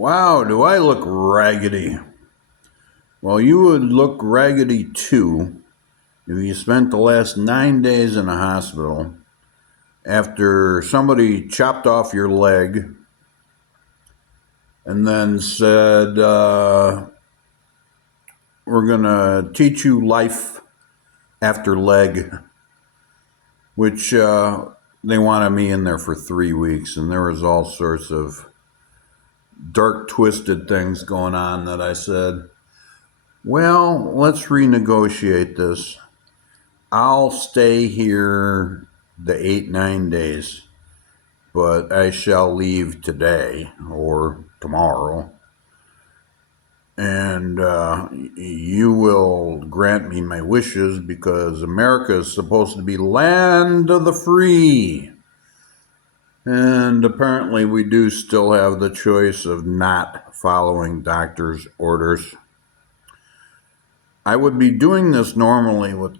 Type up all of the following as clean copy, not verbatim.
Wow, do I look raggedy? Well, you would look raggedy too if you spent the last 9 days in a hospital after somebody chopped off your leg and then said, we're going to teach you life after leg, which they wanted me in there for 3 weeks, and there was all sorts of dark, twisted things going on that I said, well, let's renegotiate this. I'll stay here the 8, 9 days, but I shall leave today or tomorrow. And you will grant me my wishes because America is supposed to be land of the free. And apparently we do still have the choice of not following doctor's orders. I would be doing this normally with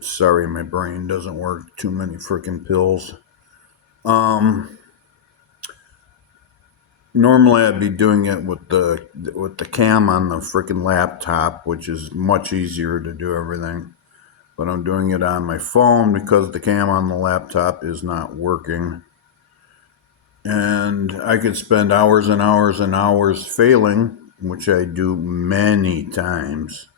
sorry, my brain doesn't work. Too many freaking pills. Normally I'd be doing it with the cam on the freaking laptop, which is much easier to do everything. But I'm doing it on my phone because the cam on the laptop is not working. And I could spend hours and hours and hours failing, which I do many times.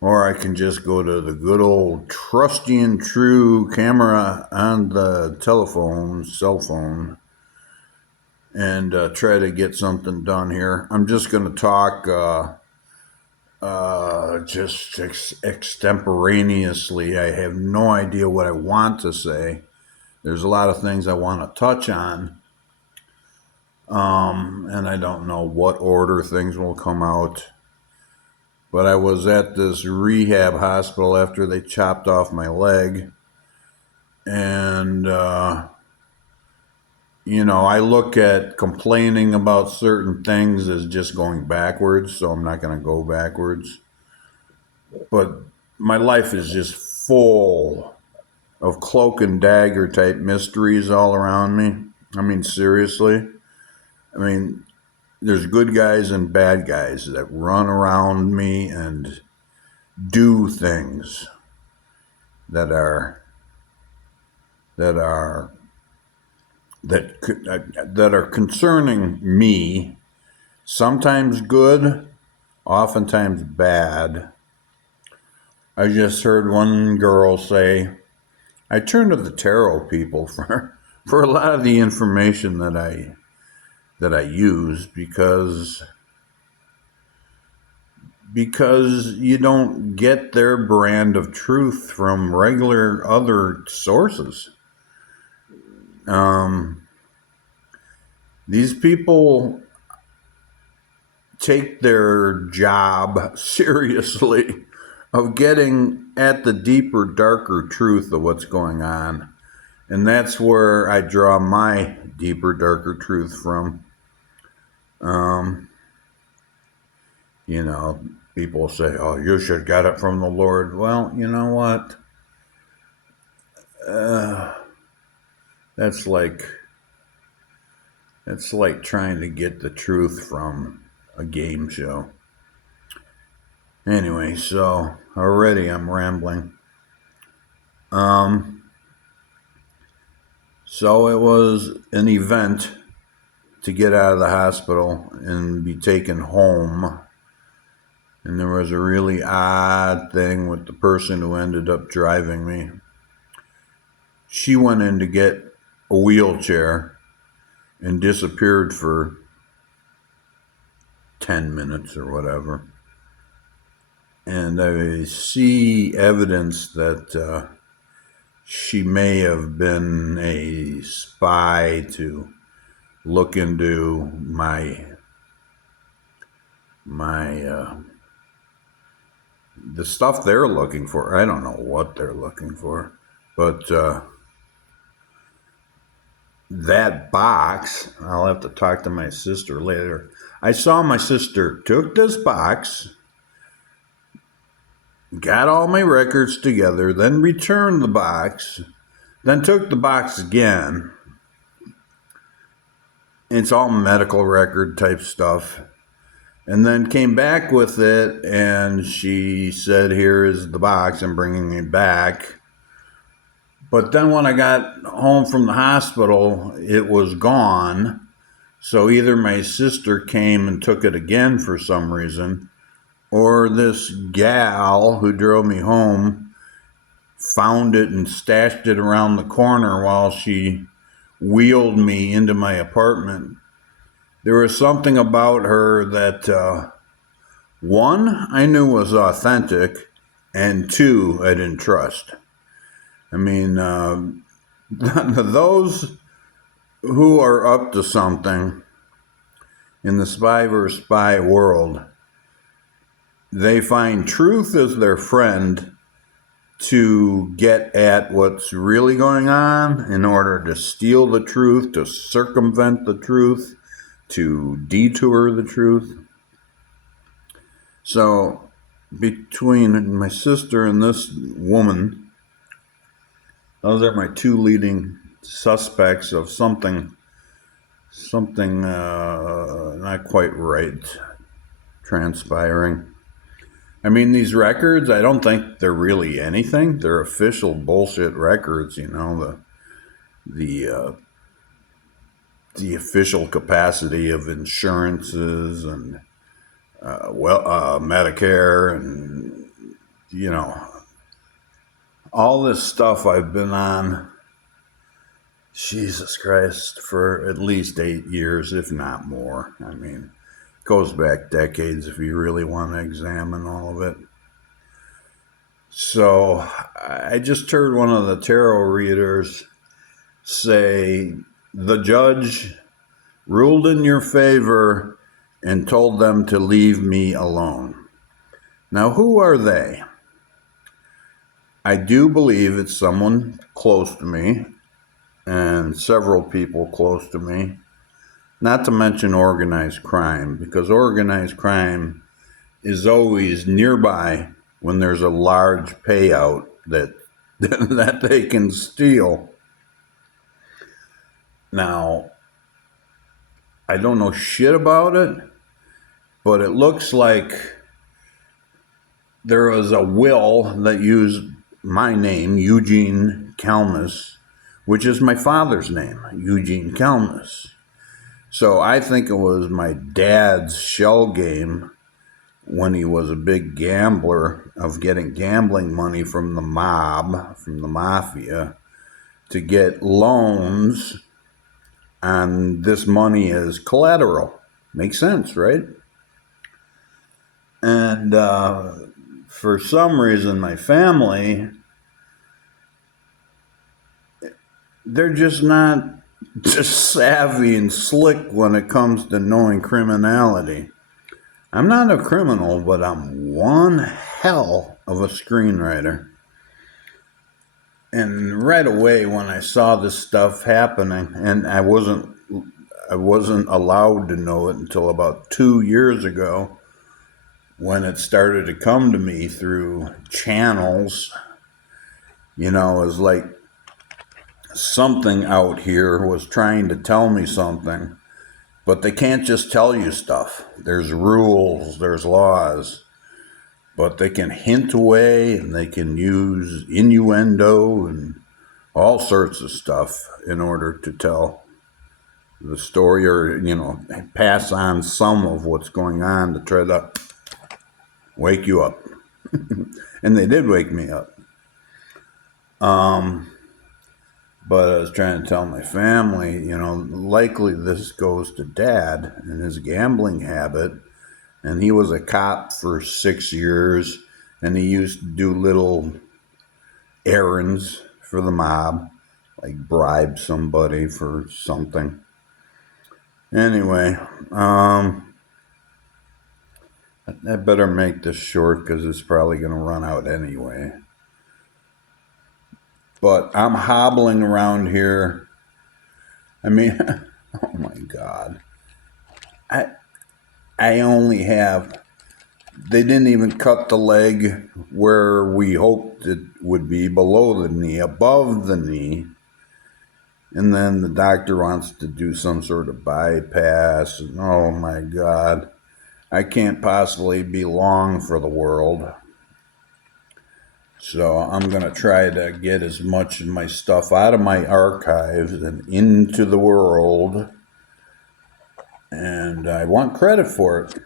Or I can just go to the good old trusty and true camera on the cell phone, and try to get something done here. I'm just going to talk just extemporaneously. I have no idea what I want to say. There's a lot of things I want to touch on. And I don't know what order things will come out. But I was at this rehab hospital after they chopped off my leg. And, I look at complaining about certain things as just going backwards, so I'm not going to go backwards. But my life is just full of cloak and dagger type mysteries all around me. I mean, seriously. There's good guys and bad guys that run around me and do things that are concerning me, sometimes good, oftentimes bad. I just heard one girl say, I turn to the tarot people for a lot of the information that I use because you don't get their brand of truth from regular other sources. These people take their job seriously of getting at the deeper, darker truth of what's going on. And that's where I draw my deeper, darker truth from. People say, oh, you should get it from the Lord. Well, you know what? That's like trying to get the truth from a game show. Anyway, so already I'm rambling. So it was an event to get out of the hospital and be taken home. And there was a really odd thing with the person who ended up driving me. She went in to get a wheelchair and disappeared for 10 minutes or whatever. And I see evidence that she may have been a spy to look into the stuff they're looking for. I don't know what they're looking for, but that box, I'll have to talk to my sister later. I saw my sister took this box, got all my records together, then returned the box, then took the box again. It's all medical record type stuff. And then came back with it, and she said, "Here is the box, I'm bringing it back." But then when I got home from the hospital, it was gone. So either my sister came and took it again for some reason, or this gal who drove me home found it and stashed it around the corner while she wheeled me into my apartment. There was something about her that, one, I knew was authentic, and two, I didn't trust. I mean, those who are up to something in the spy versus spy world, they find truth as their friend to get at what's really going on in order to steal the truth, to circumvent the truth, to detour the truth. So between my sister and this woman, those are my two leading suspects of something not quite right transpiring. I mean, these records, I don't think they're really anything. They're official bullshit records, the official capacity of insurances and Medicare and all this stuff I've been on, Jesus Christ, for at least 8 years, if not more. I mean, it goes back decades if you really want to examine all of it. So I just heard one of the tarot readers say, the judge ruled in your favor and told them to leave me alone. Now, who are they? I do believe it's someone close to me and several people close to me, not to mention organized crime, because organized crime is always nearby when there's a large payout that that they can steal. Now, I don't know shit about it, but it looks like there was a will that used my name, Eugene Kalmus, which is my father's name, Eugene Kalmus. So I think it was my dad's shell game when he was a big gambler of getting gambling money from the mob, from the mafia, to get loans on this money as collateral. Makes sense, right? And for some reason, my family, they're just not just savvy and slick when it comes to knowing criminality. I'm not a criminal, but I'm one hell of a screenwriter. And right away when I saw this stuff happening, and I wasn't allowed to know it until about 2 years ago, when it started to come to me through channels, it was like something out here was trying to tell me something, but they can't just tell you stuff. There's rules, there's laws, but they can hint away and they can use innuendo and all sorts of stuff in order to tell the story or, pass on some of what's going on to try to wake you up. And they did wake me up. But I was trying to tell my family, likely this goes to Dad and his gambling habit. And he was a cop for 6 years, and he used to do little errands for the mob, like bribe somebody for something. Anyway, I better make this short because it's probably going to run out anyway. But I'm hobbling around here. I mean, oh my God. I only have they didn't even cut the leg where we hoped it would be, below the knee, above the knee. And then the doctor wants to do some sort of bypass. And, oh my God, I can't possibly be long for the world. So I'm going to try to get as much of my stuff out of my archives and into the world. And I want credit for it.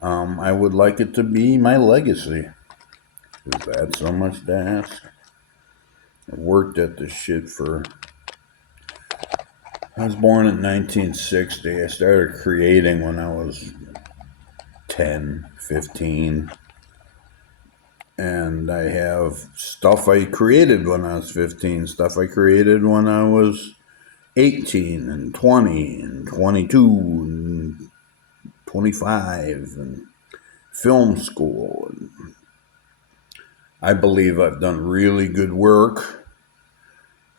I would like it to be my legacy. Is that so much to ask? I worked at this shit I was born in 1960. I started creating when I was 10, 15. And I have stuff I created when I was 15, stuff I created when I was 18 and 20 and 22 and 25 and film school. And I believe I've done really good work.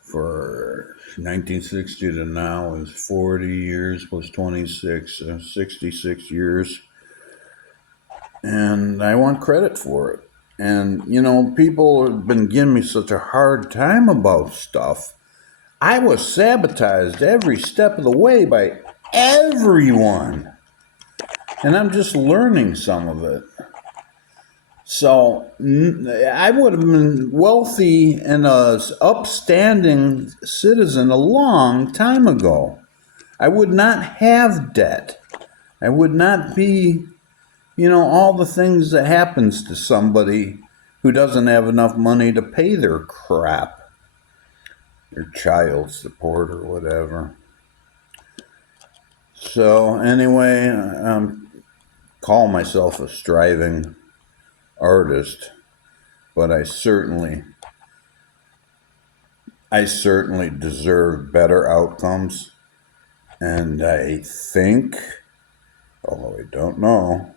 For 1960 to now is 40 years plus 26, 66 years. And I want credit for it. And, people have been giving me such a hard time about stuff. I was sabotaged every step of the way by everyone. And I'm just learning some of it. So I would have been wealthy and an upstanding citizen a long time ago. I would not have debt. I would not be, all the things that happens to somebody who doesn't have enough money to pay their crap, their child support or whatever. So anyway, I call myself a striving artist. But I certainly deserve better outcomes. And I think, although I don't know,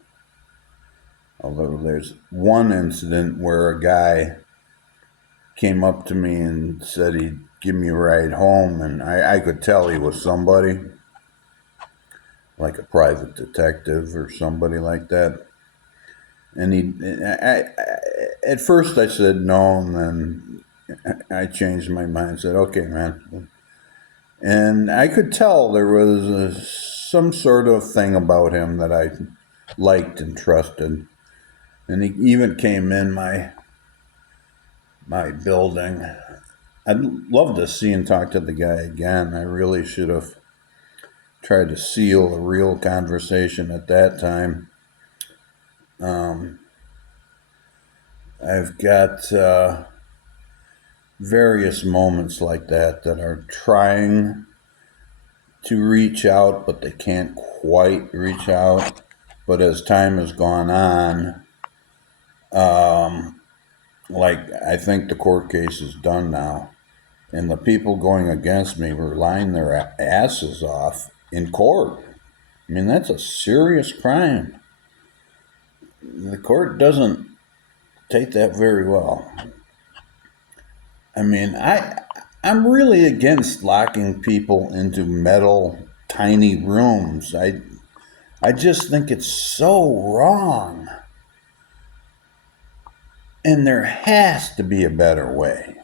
although there's one incident where a guy came up to me and said he'd give me a ride home, and I could tell he was somebody, like a private detective or somebody like that. And at first I said no, and then I changed my mind and said, okay, man. And I could tell there was some sort of thing about him that I liked and trusted. And he even came in my building. I'd love to see and talk to the guy again. I really should have tried to seal a real conversation at that time. I've got various moments like that are trying to reach out, but they can't quite reach out. But as time has gone on, I think the court case is done now, and the people going against me were lying their asses off in court. I mean, that's a serious crime. The court doesn't take that very well. I mean, I'm really against locking people into metal, tiny rooms. I just think it's so wrong. And there has to be a better way.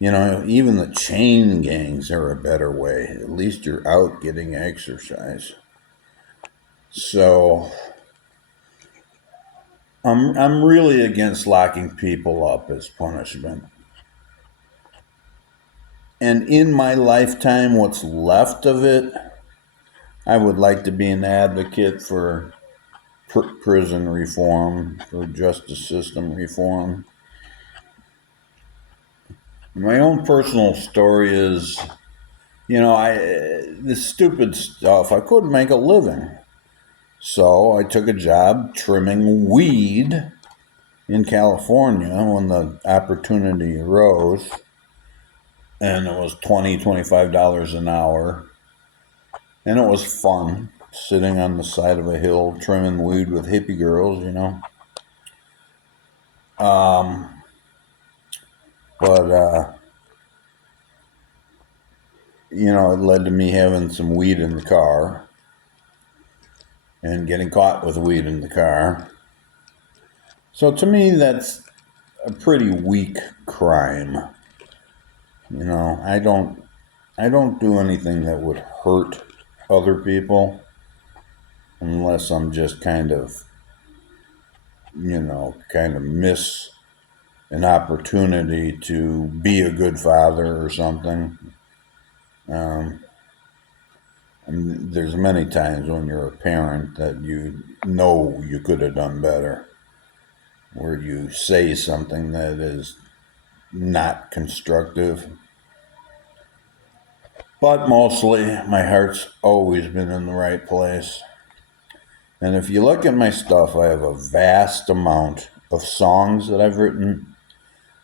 Even the chain gangs are a better way. At least you're out getting exercise. So I'm really against locking people up as punishment. And in my lifetime, what's left of it, I would like to be an advocate for prison reform, for justice system reform. My own personal story is, this stupid stuff, I couldn't make a living. So I took a job trimming weed in California when the opportunity arose. And it was $25 an hour. And it was fun, sitting on the side of a hill, trimming weed with hippie girls, But, it led to me having some weed in the car. and getting caught with weed in the car. So to me, that's a pretty weak crime. You know, I don't do anything that would hurt other people unless I'm just kind of, kind of miss an opportunity to be a good father or something. And there's many times when you're a parent that you know you could have done better, where you say something that is not constructive. But mostly, my heart's always been in the right place. And if you look at my stuff, I have a vast amount of songs that I've written,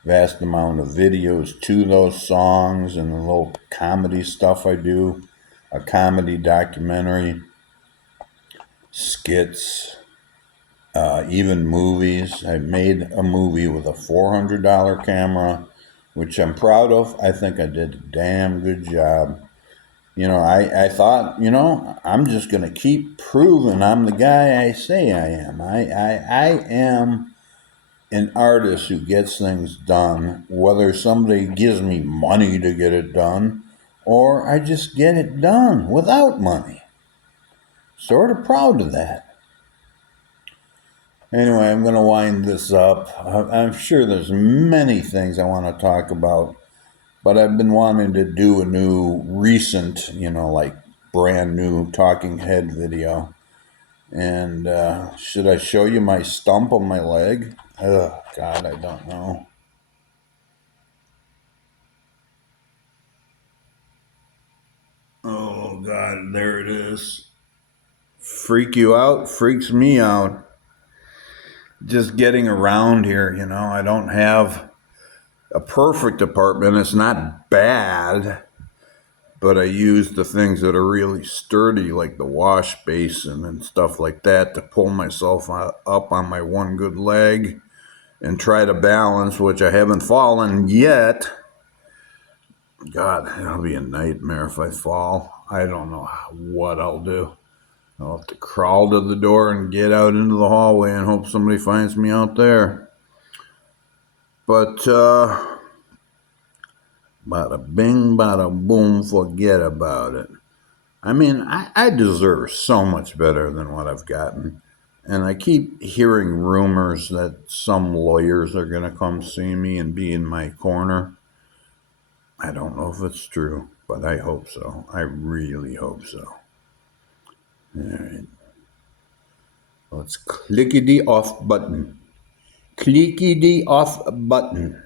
vast amount of videos to those songs, and the little comedy stuff I do, a comedy documentary, skits, even movies. I made a movie with a $400 camera, which I'm proud of. I think I did a damn good job. I thought, I'm just going to keep proving I'm the guy I say I am. I am an artist who gets things done, whether somebody gives me money to get it done or I just get it done without money. Sort of proud of that. Anyway, I'm going to wind this up. I'm sure there's many things I want to talk about, but I've been wanting to do a new recent, like brand new talking head video. And should I show you my stump on my leg? Oh, God, I don't know. Oh, God, there it is. Freak you out? Freaks me out. Just getting around here, I don't have a perfect apartment. It's not bad, but I use the things that are really sturdy, like the wash basin and stuff like that, to pull myself up on my one good leg and try to balance, which I haven't fallen yet. God, it'll be a nightmare if I fall. I don't know what I'll do. I'll have to crawl to the door and get out into the hallway and hope somebody finds me out there. But, bada bing, bada boom, forget about it. I mean, I deserve so much better than what I've gotten. And I keep hearing rumors that some lawyers are going to come see me and be in my corner. I don't know if it's true, but I hope so. I really hope so. All right. Let's clickety off button. Clickety off button.